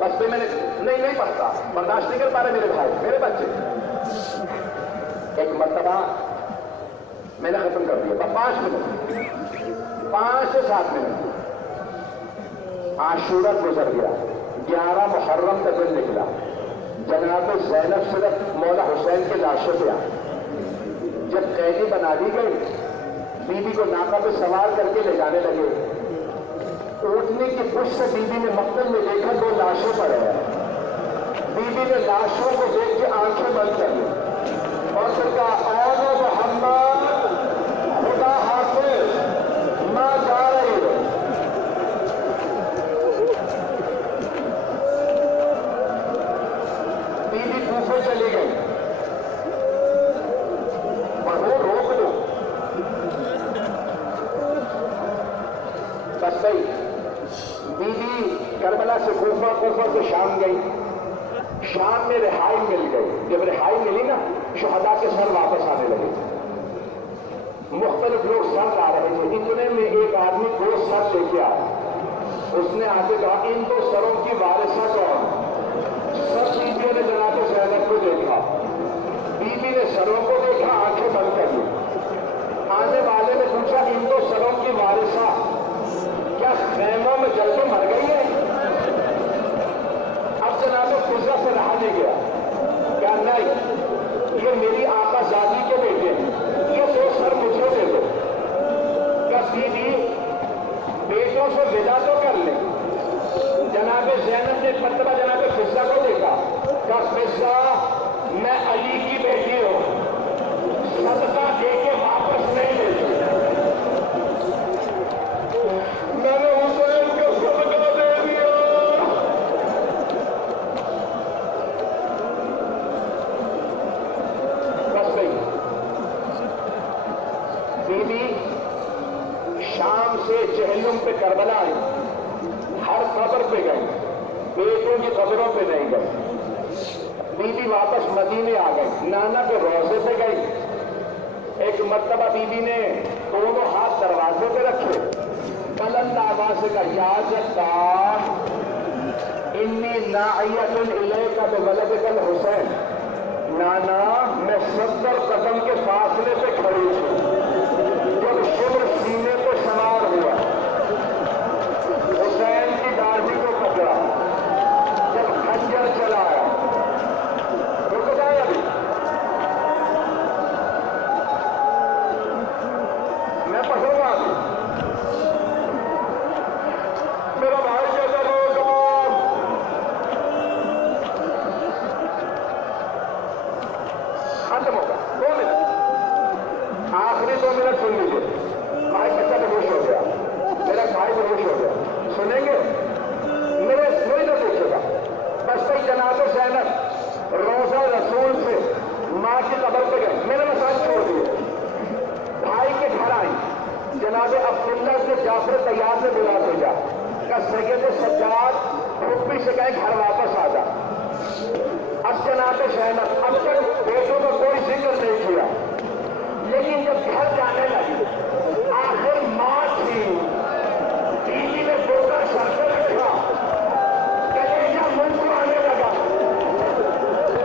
بس پہ میں نے نہیں پڑھتا, برداشت نہیں کر پا رہے میرے بھائی میرے بچے. ایک مرتبہ میں نے ختم کر دیا, 5 منٹ 5 سے 7 منٹ. عاشورہ گزر گیا, 11 محرم کا دن نکلا. جناب زینب صرف مولا حسین کے لاشوں پہ آئی. جب قیدی بنا دی گئی, بی بی کو ناکہ پہ سوار کر کے لے جانے لگے. اٹھنے کی پشت سے بی بی نے مقتل میں دیکھا 2 لاشوں پر ہے. بی بی نے لاشوں کو دیکھ کے آنکھیں بند کر لی اور پھر کہا اے محمد خدا حافظ ماں جا رہی ہے. بی بی کوفے چلی گئی. پڑھو روک دو. بس گئی بی بی کربلا سے کوفہ, کوفہ سے شام گئی. شام میں رہائی مل گئی. جب رہائی ملی نا شہداء کے سر واپس آنے لگے. مختلف لوگ سر لا رہے تھے. اتنے میں ایک آدمی 2 سر لے کے آیا. اس نے آ کے کہا ان 2 سروں کی وارثہ کون؟ سب بیویوں نے جناب زینب کو دیکھا. بی بی نے سروں کو دیکھا, آنکھیں بند کر لی. آنے والے نے پوچھا ان 2 سروں کی وارثہ کیا خیموں میں جل کے مر گئی ہے؟ اب جناب فضا سے رہا نہیں گیا. کیا نہیں, یہ میری آقا زادی کے بیٹے ہیں, یہ 2 سر مجھے دے دو. کیا بی بی بیٹوں سے ودا تو کر لیں. جناب زینب نے مرتبہ جناب فضا کو دیکھا, کہا فضا میں علی کی بیٹی ہوں, صدقہ دے کے واپس نہیں لیتی. میں نے حسین کو صدقہ دے دیا. بس گئی. بی بی شام سے جہنم پہ کربلا آئی, ہر قبر پہ گئی. بیٹوں کی قبروں پہ نہیں گئی، بیوی واپس مدینے آ گئی، نانا کے روضے پہ گئی۔ ایک مرتبہ بیوی نے دونوں ہاتھ دروازے پہ رکھے، بلند آواز سے کہا یا جدار انی ناعیۃ الیک بولدک الحسین، نانا میں 70 قدم کے فاصلے پہ کھڑی ہوں، جب شبر سینے پہ سوار ہوا، حسین کی داڑھی کو پکڑا، جب خنجر چلایا، رک جائے ابھی میں پکڑوں گا، ابھی میرا بھائی کہتا روزگار ختم ہوگا، 2 منٹ، آخری 2 منٹ سن لیجیے۔ بھائی بچہ تو خوش ہو گیا، میرا بھائی تو خوش ہو گیا، سنیں گے میرے کوئی نہ دیکھے گا۔ بس کوئی جناب زینب روزہ رسول سے ماں کی قبر پہ گئے، میں نے مسائل چھوڑ دیے، بھائی کے گھر آئی، جناب عبداللہ سے جعفر طیار سے بلا بھیجا کہ سید سجاد پھپھی سے کہیں گھر واپس آ جا۔ اب جناب زینب اب تک بیٹوں کا کوئی ذکر نہیں کیا، لیکن جب گھر جانے لگی آخر ماں تھی، بیوی نے ڈوکا سر پہ رکھا، کلیجہ منہ کو آنے لگا،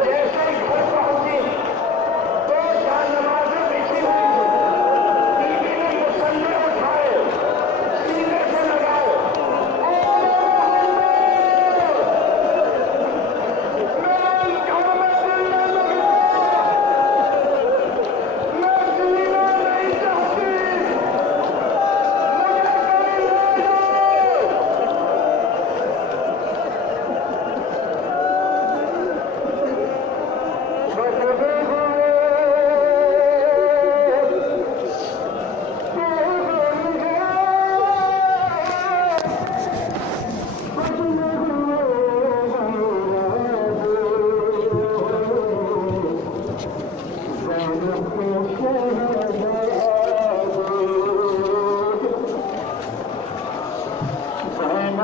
جیسے ہی گھر پہنچی 2 جان نمازیں بچھی ہوئی تھی، بیوی نے مسلے اٹھائے، سینے سے لگائے،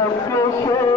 Thank you.